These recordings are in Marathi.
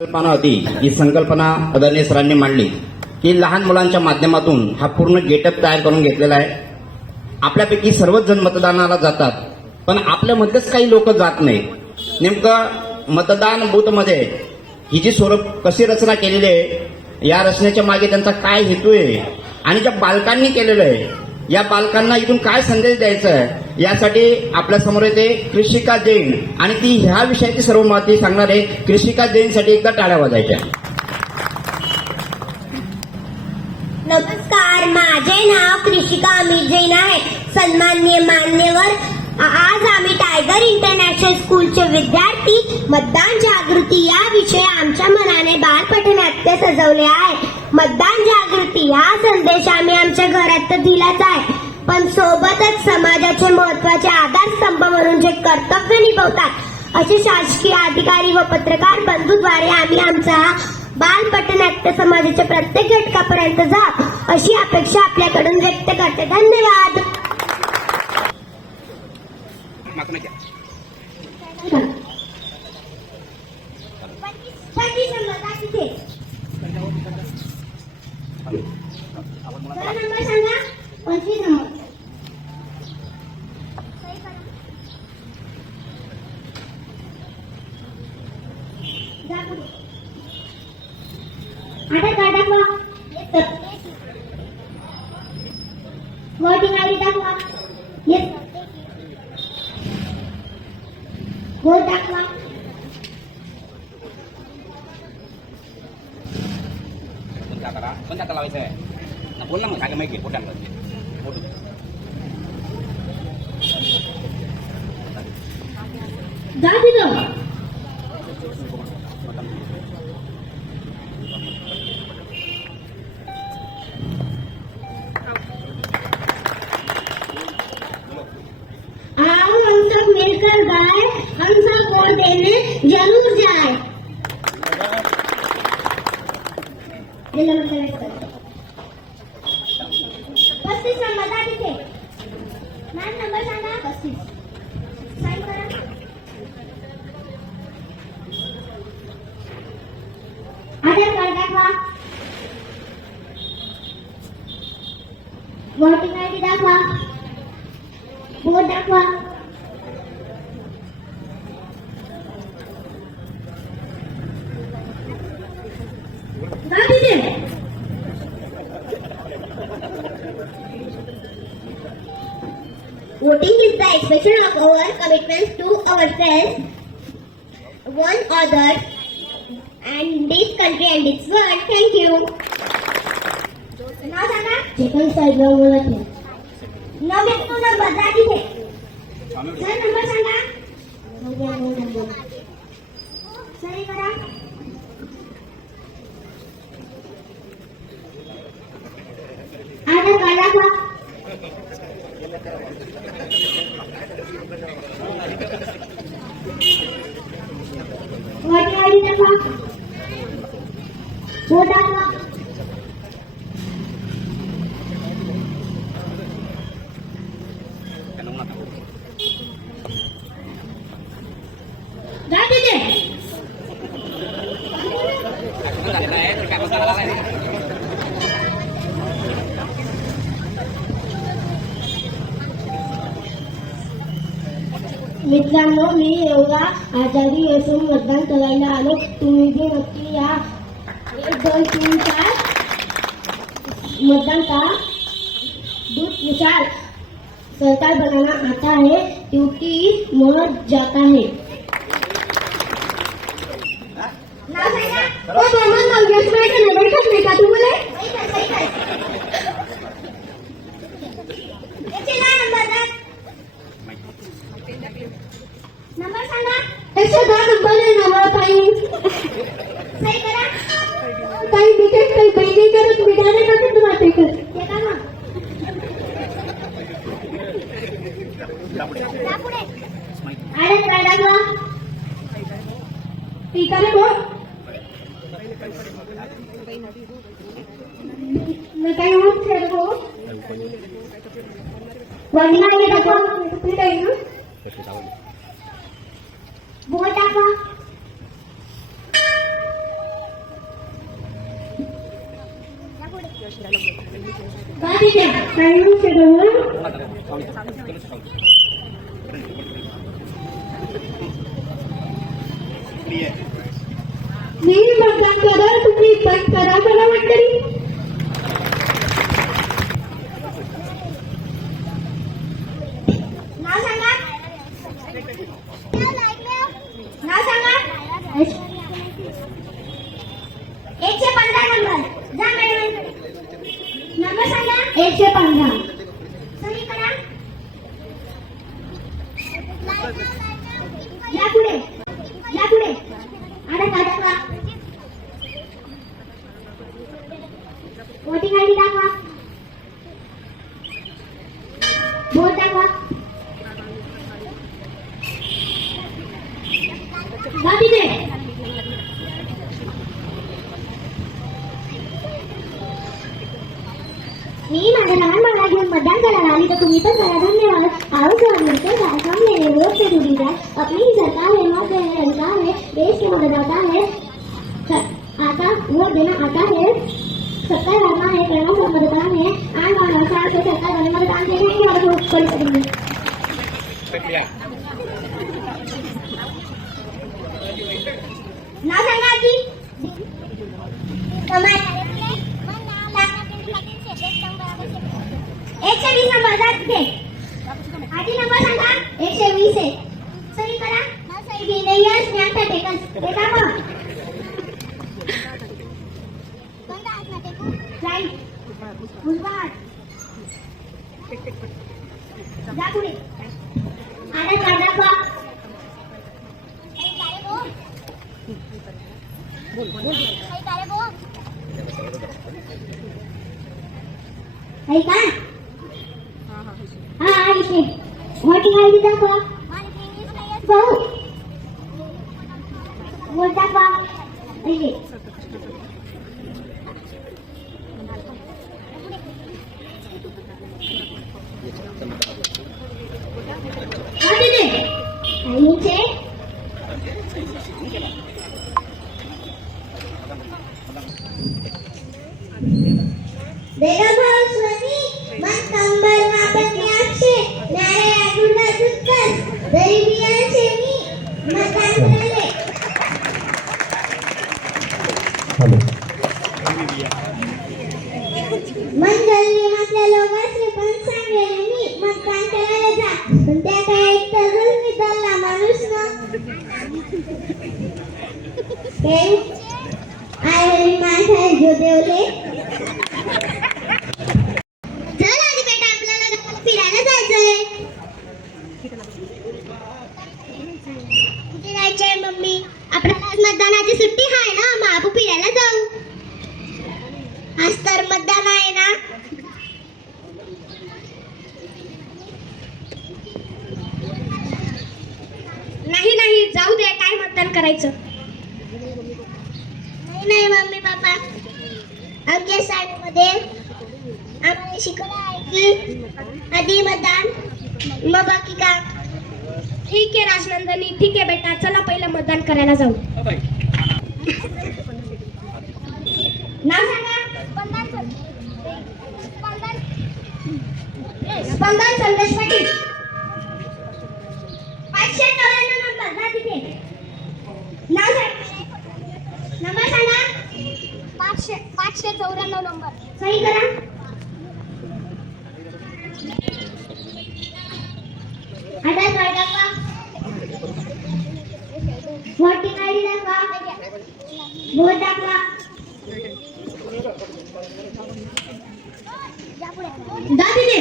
संकल्पना होती ही संकल्पना आदरणीय सरांनी मांडली की लहान मुलांच्या माध्यमातून हा पूर्ण गेटअप तयार करून घेतलेला आहे. आपल्यापैकी सर्वच जण मतदानाला जातात, पण आपल्यामध्येच काही लोक जात नाही. नेमकं मतदान बूथमध्ये ही जी स्वरूप कशी रचना केलेली आहे, या रचनेच्या मागे त्यांचा काय हेतू आहे आणि ज्या बालकांनी केलेलं आहे या बालकांना इथून काय संदेश द्यायचा आहे, यासाठी आपल्या समोर येते कृषिका जैन आणि ती ह्या विषयाची सर्व माहिती सांगणार आहे. कृषिका जैनसाठी एकदा टाळ्या वाजायच्या. नमस्कार, माझे नाव कृषिका अमित जैन आहे. सन्माननीय मान्यवर, आज आम्ही टायगर इंटरनॅशनल स्कूलचे विद्यार्थी मतदान जागृती या विषयी आमच्या मनाने बालपटनाट्य सजवले आहे. मतदान जागृती हा संदेश आम्ही आमच्या घरात तर दिलाच आहे, पण सोबतच समाजाचे महत्वाचे आधारस्तंभ म्हणून जे कर्तव्य निभवतात असे शासकीय अधिकारी व पत्रकार बंधूद्वारे आम्ही आमचा बालपटनाट्य समाजाच्या प्रत्येक घटकापर्यंत जा अशी अपेक्षा आपल्याकडून व्यक्त करते. धन्यवाद. नंबर सांगा. 25 नंबर. आधार कार्ड दाखवा. वोटिंग आयडी दाखवा. येस. वोट दाखवा. कोणत्या लावायचं आहे ना, बोल ना मग काय माहिती पोटांवर जा तिथं. आओ हम सब मिलकर गाए, हम सब वोट देने जरूर जाए. पस्तीस नंबर जा तिथे. मॅम नंबर सांगा. 35. साईन करा. आधार कार्ड दाखवा. वोटिंग आयडी दाखवा. वोट दाखवा. जा तिथे. Voting is the expression of our commitments to our friends, one other, and this country and its world. Thank you. नाव सांगा. चेतन साहेबराव बोलत आहे. 92 नंबर जा तिथे. सर नंबर सांगा. 99 नंबर. सही करा. आधार कार्ड दाखवा. वोटिंग आयडी दाखवा. वोट दाखवा. जा तिथे. मित्रांनो, मी एवढा आजारी असून मतदान करायला आलो. तुम्ही बी नक्की या. 1 2 3 4 मतदान का दूध विशाल. सरकार बनाना आता है, ड्यूटी मोड़ जाता है. का तुम्हाला नंबर सांगा. 110 नंबर आहे. नंबर ताई सही करा. ताई बिकेट काही बहिणी करत मिळाले का तुम्हाला ते कर येता ना. अरे काढा ठीक आहे ना. मैं काही होत ठेवतो. वडिला ये दाखवा. ठीक आहे ना. वोट दाखवा. का तिथे काही मी मतदान करा, तुम्ही पण करा मला मंडळी. नाव सांगा. नाव सांगा. 115 नंबर. जा मॅडम. नंबर सांगा. 115. सही करा. या पुढे. या पुढे. आता दाखवा. वोटिंग आयडी दाखवा. बोर्ड दाखवा. जा तिथे. मी माझ्या लहान बाळा घेऊन मतदान करायला आली तर तुम्ही पण करा. धन्यवाद. आओ गवर्नमेंट के काम लेने वोट से जुड़ी है. अपनी ही सरकार है, मत देने का अधिकार है, देश के मतदाता है. आता वोट देना आता है, सत्ता करना है, करना सब मतदान है. आने वाले साल से सरकार बने मतदान के लिए हमारे वोट कर करेंगे. ना सांगा की एकशे 20 नंबर. जा तिथे. आधी नंबर सांगा. 120 आहे. सही करा. विनयस ज्ञान टेकन ते दाखवा. राईट. उजवा हात. जा पुढे. आधी कार्ड दाखवा. है का? हा इथे. वोटिंग आयडी दाखवा. भाऊ. वोट दाखवा. इथे. नीचे. बेगा भाऊ स्वनी मन कंबर नापत्नी आपशे नारे आगुडा दुत्तर गरिबियांचे मी मतदान केले. मंडळी आपल्या लोकांचे पण सांगेल मी मतदान करायला जा. पण त्या काय एक तरुण विदलला माणूस ना. आय हरी माझा जो देवले. चल आधी बेटा आपल्याला फिरायला जायचंय. कुठे जायचंय मम्मी? आपल्याला आज मतदानाची सुट्टी आहे ना, मग आपण फिरायला जाऊ. आज तर मतदान आहे ना. नाही नाही जाऊ दे. काय मतदान करायचं? नाही मम्मी पप्पा, आमच्या शाळेमध्ये आम्हाला शिकवलं आहे की आधी मतदान मग बाकी काम. ठीक आहे राजनंदनी. ठीक आहे बेटा. चला पहिलं मतदान करायला जाऊ. नाव सांगा. स्पंदन संदेश पाटील. 594 नंबर. जा तिथे. नाव सांगा. नंबर सांगा. 594 नंबर. सही करा. आधार कार्ड दाखवा. वोटिंग आयडी दाखवा. वोट दाखवा. जा तिथे.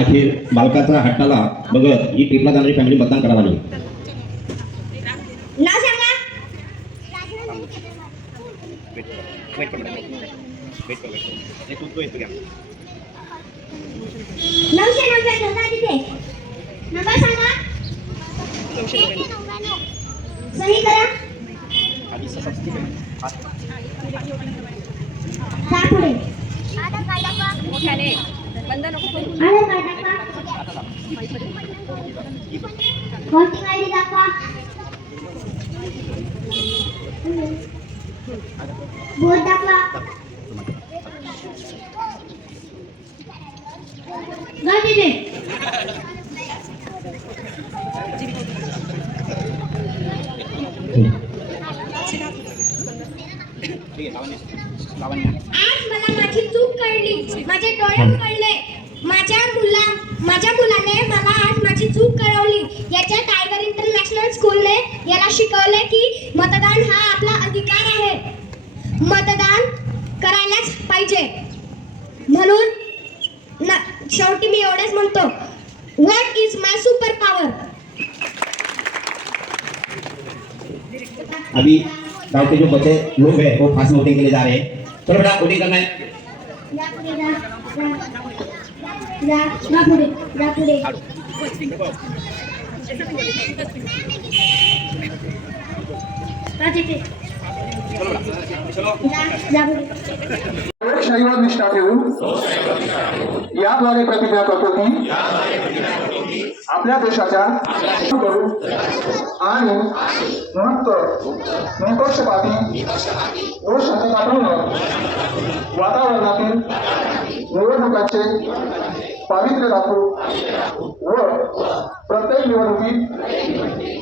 अखेर बालकाचा हट्टाला बघत ही ट्रिपला जाणारी फॅमिली मतदान करायला लागली. नाव सांगा. 999. जा तिथे. नंबर सांगा. 999. सही करा. जा पुढे. आधार कार्ड दाखवा. वोटिंग आयडी दाखवा. बोट दाखवा. जा तिथे. आज मला माझी चूक कळली. माझे डोळे उघडले. माझ्या मुलाने मला आज माझी चूक कळवली. याच्या टायगर इंटरनॅशनल स्कूलने याला शिकवले की मतदान हा आपला अधिकार आहे. मतदान करायलाच पाहिजे. म्हणून शेवटी मी एवढेच म्हणतो, what is my super power. अभी गांव के जो बचे लोग हैं वो फास्ट वोटिंग के लिए जा रहे हैं. चलो बेटा वोटिंग करना है. जा पुढे. लोकशाहीवर निष्ठा ठेवून याद्वारे प्रतिज्ञा करतो की आपल्या देशाच्या करू आणि मुक्त निष्पक्षपाती व शांततापूर्ण वातावरणातील निवडणुकांचे पावित्र्य राखू व प्रत्येक निवडणुकीत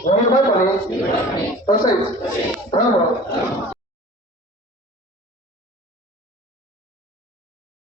निर्भयपणे तसेच धर्म